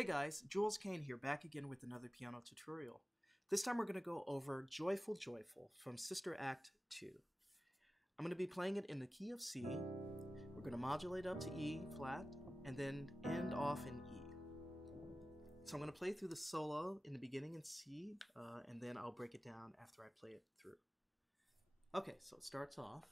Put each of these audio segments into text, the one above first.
Hey guys, Jules Kane here, back again with another piano tutorial. This time we're going to go over Joyful Joyful from Sister Act 2. I'm going to be playing it in the key of C. We're going to modulate up to E flat and then end off in E. So I'm going to play through the solo in the beginning in C and then I'll break it down after I play it through. Okay, so it starts off.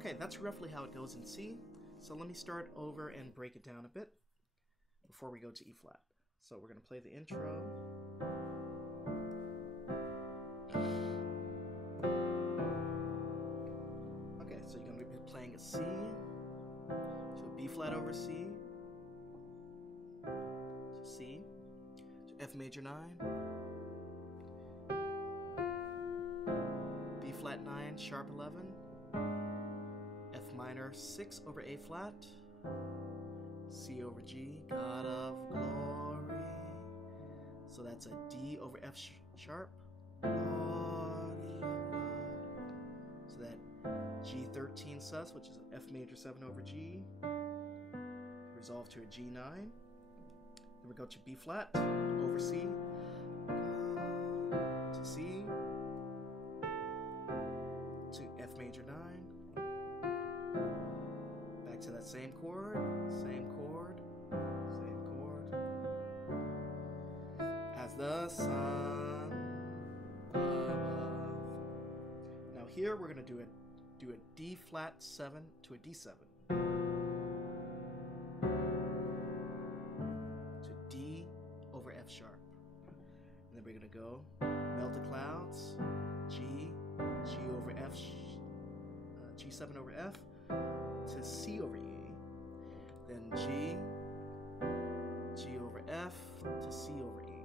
Okay, that's roughly how it goes in C. So let me start over and break it down a bit before we go to E flat. So we're going to play the intro. Okay, so you're going to be playing a C to a B flat over C to C to F major 9, B flat 9, sharp 11, F minor 6 over A flat, C over G, God of glory. So that's a D over F sharp, Lord of Lord. So that G13 sus, which is F major 7 over G, resolve to a G9. Then we go to B flat over C, to C, to F major 9. Back to that same chord, same chord, same chord. As the sun above. Now here we're going to do a D flat 7 to a D7. To D over F sharp. And then we're going to go melt the clouds, G, G over F, G7 over F, to C over E, then G, G over F, to C over E.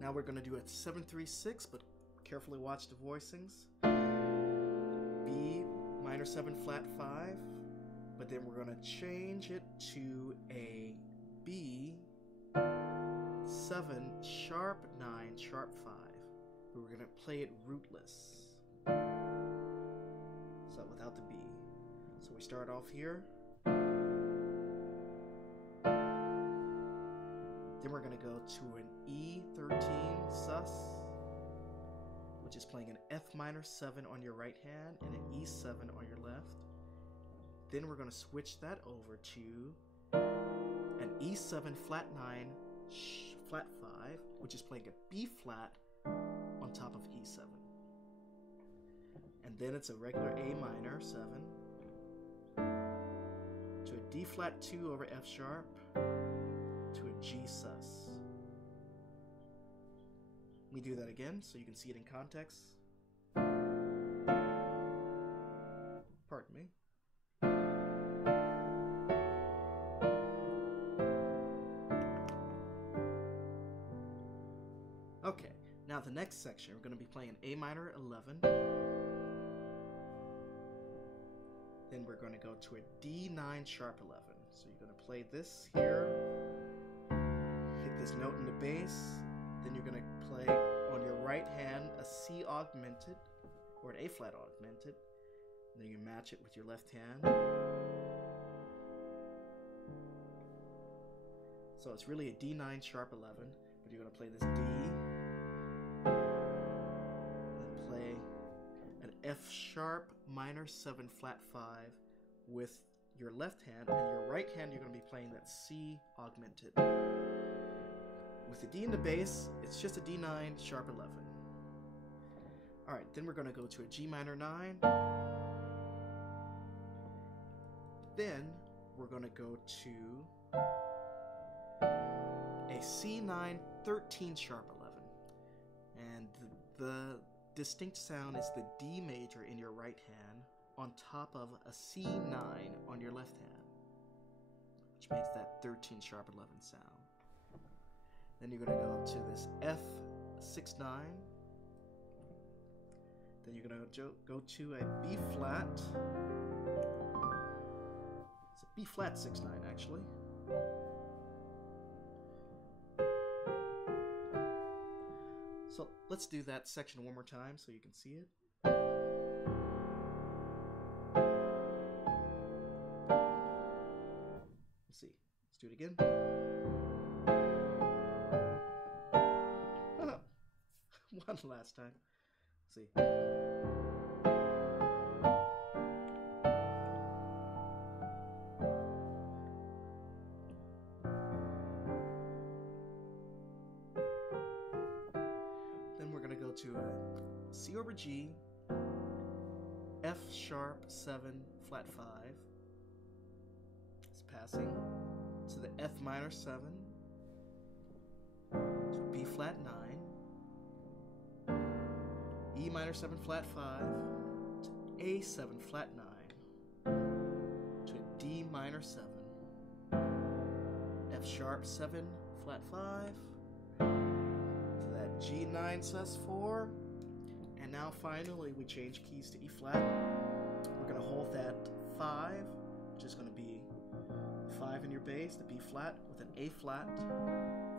Now we're going to do a 7-3-6, but carefully watch the voicings. B minor 7 flat 5, but then we're going to change it to a B 7 sharp 9 sharp 5. But we're going to play it rootless, so without the B. So we start off here. Then we're going to go to an E13 sus, which is playing an F minor 7 on your right hand and an E7 on your left. Then we're going to switch that over to an E7 flat 9 flat 5, which is playing a B flat on top of E7. And then it's a regular A minor 7 to a D flat 2 over F sharp to a G sus. Let me do that again so you can see it in context. Pardon me. Okay, now the next section we're going to be playing A minor 11. Then we're going to go to a D9 sharp 11. So you're going to play this here, hit this note in the bass, then you're going to play on your right hand a C augmented or an A flat augmented, and then you match it with your left hand. So it's really a D9 sharp 11, but you're going to play this D, and play an F sharp minor 7 flat 5 with your left hand, and your right hand you're going to be playing that C augmented. With the D in the bass, it's just a D9 sharp 11. Alright, then we're going to go to a G minor 9. Then we're going to go to a C9 13 sharp 11. And the distinct sound is the D major in your right hand on top of a C9 on your left hand, which makes that 13 sharp 11 sound. Then you're going to go up to this F6 9. Then you're going to go to a B flat. It's a B flat 6 9 actually. So let's do that section one more time so you can see it. Let's see. Let's do it again. One last time. Let's see. Then we're going to go to a C over G, F sharp 7 flat 5. It's passing to the F minor 7, to B flat 9. E minor 7 flat 5 to A7 flat 9 to a D minor 7, F sharp 7 flat 5 to that G9 sus4, and now finally we change keys to E flat. We're going to hold that 5, which is going to be 5 in your bass, the B flat with an A flat,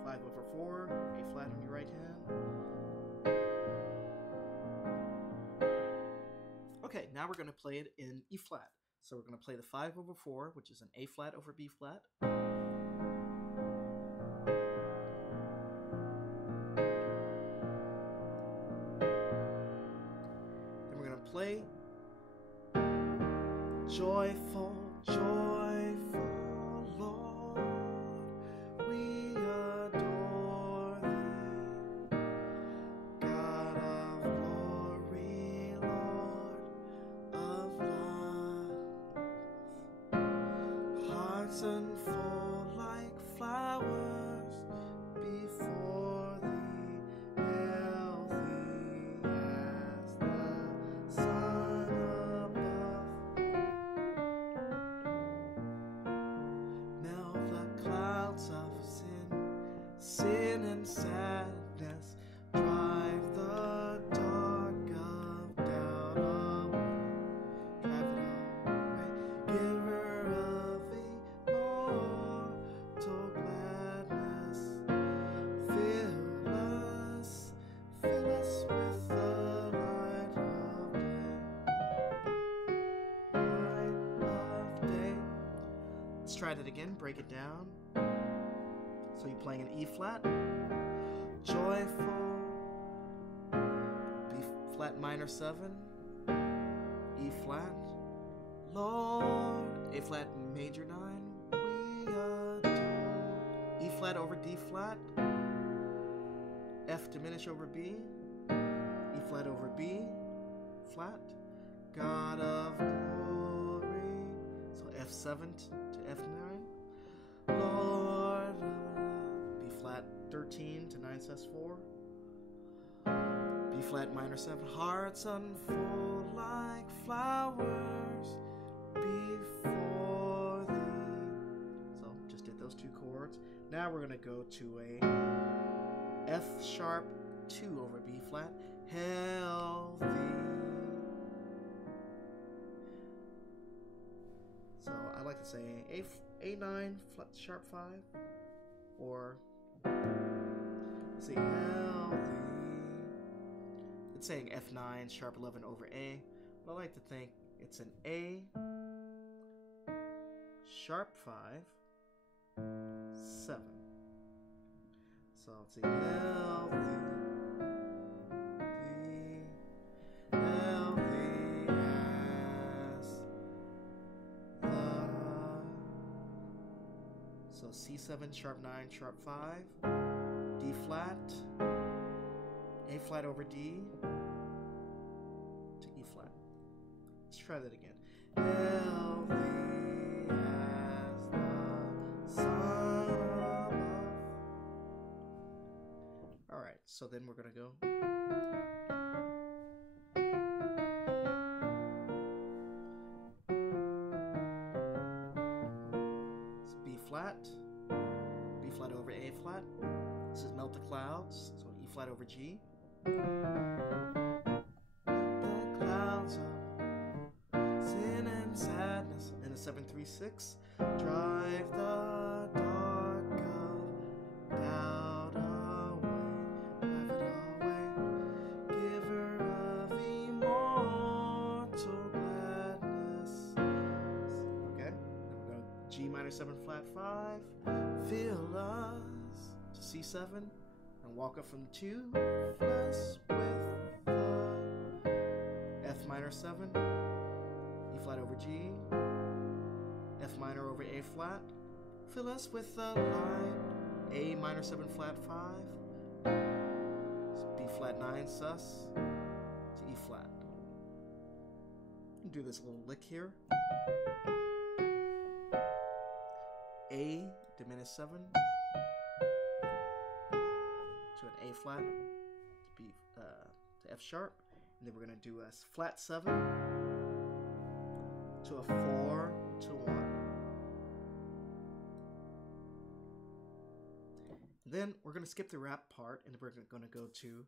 5 over 4, A flat on your right hand. Okay, now we're going to play it in E flat. So we're going to play the 5 over 4, which is an A flat over B flat. Then we're going to play Joyful, joyful Lord, we adore thee, God of glory, Lord of love. Hearts unfold like flowers before thee, healthy as the sun above. Melt the clouds of sin and sadness, drive the dark of doubt away, drive it away, giver of immortal gladness, fill us with the light of day. Let's try that again, break it down. So you're playing an E flat, joyful, B flat minor 7, E flat, Lord, A flat major 9, we adore, E flat over D flat, F diminish over B, E flat over B, flat, God of glory, so F7 to F9, Lord, B flat 13 to 9 sus4, B flat minor 7, hearts unfold like flowers before thee. So just did those two chords. Now we're going to go to a F sharp 2 over B flat, healthy. So I like to say A9 flat sharp 5, or let's see, healthy. It's saying F9 sharp 11 over A, but I like to think it's an A sharp 5, 7. So let's see, healthy, healthy as the. So C7, sharp 9, sharp 5, D flat, A flat over D to E flat. Let's try that again. Healthy as the sun above. All right, so then we're gonna go. It's B flat over A flat. This is Melt the Clouds, so E flat over G. The clouds of sin and sadness in a 7-3-6. Drive the dark of doubt away, drive it away, giver of immortal gladness. Okay, then we're going to G minor 7 flat 5. Fill us to C7 and walk up from 2. Fill us with the F minor 7, E flat over G, F minor over A flat. Fill us with the light, A minor 7 flat 5, B flat 9 sus to E flat. Do this little lick here. A diminished 7 to an A flat to B to F sharp, and then we're gonna do a flat 7 to a 4 to 1. Then we're gonna skip the rap part, and we're gonna go to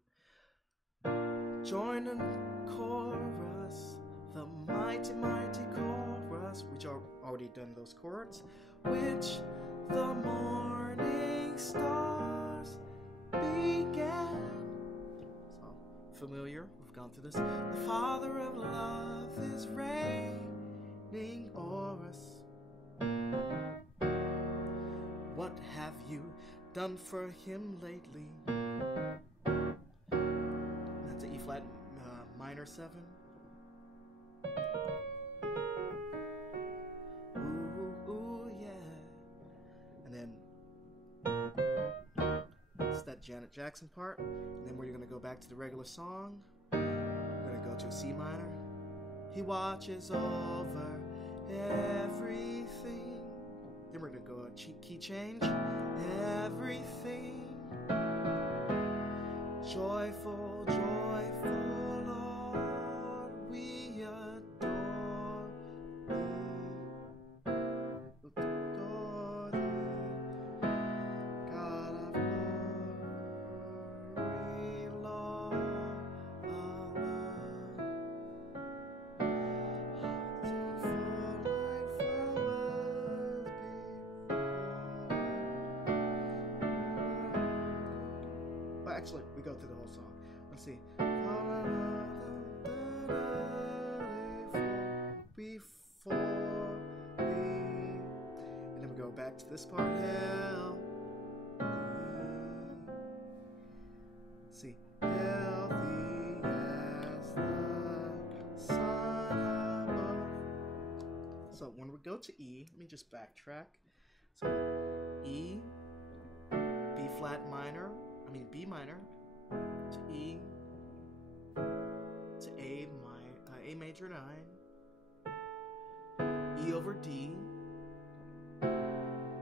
join in chorus, the mighty mighty chorus, which are already done those chords, which the morning stars began. So familiar, we've gone through this. The Father of love is reigning o'er us. What have you done for him lately? That's an E flat minor 7. Janet Jackson part, and then we're going to go back to the regular song. We're going to go to a C minor. He watches over everything. Then we're going to go a key change. Everything. Joyful, joyful Lord, we adore thee. Adore thee. God of actually, we go through the whole song. Let's see. Before thee. And then we go back to this part. Hell. Let's see. Healthy as the sun above. So when we go to E, let me just backtrack. So E, B flat minor. B minor to E to A major 9, E over D,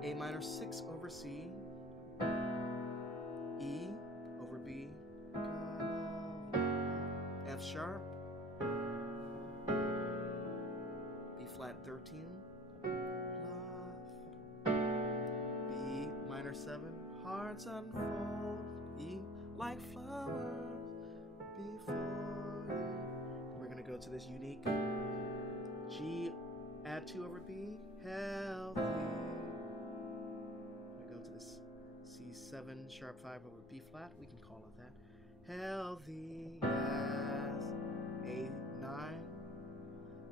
A minor 6 over C, E over B, F sharp, B flat 13, love, B minor 7, hearts unfold, E like flowers before you. We're going to go to this unique G, add 2 over B, healthy. We're going to go to this C7 sharp 5 over B flat, we can call it that. Healthy as A9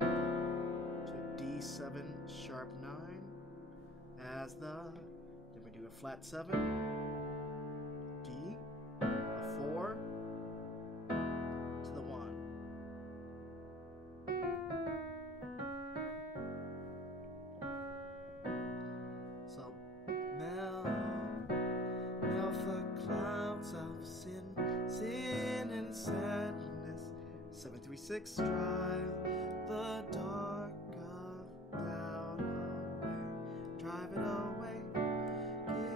to D7 sharp 9 as the, then we do a flat 7. 6th drive the dark of doubt away, drive it away, give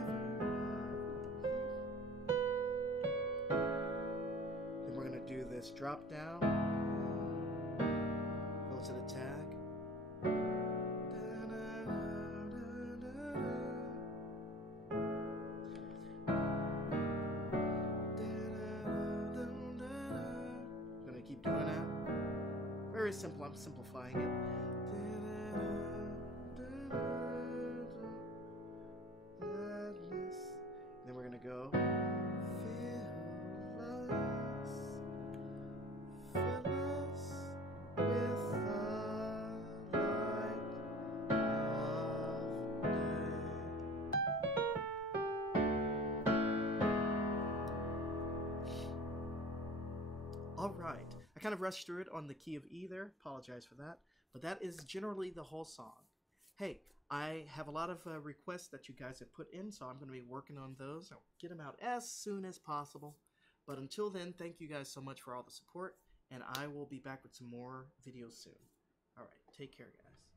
her up. Then we're gonna do this drop down, go to the tag. Keep doing that. Very simple. I'm simplifying it. Then we're gonna go. All right. I kind of rushed through it on the key of E there. Apologize for that. But that is generally the whole song. Hey, I have a lot of requests that you guys have put in, so I'm going to be working on those. I'll get them out as soon as possible. But until then, thank you guys so much for all the support, and I will be back with some more videos soon. All right. Take care, guys.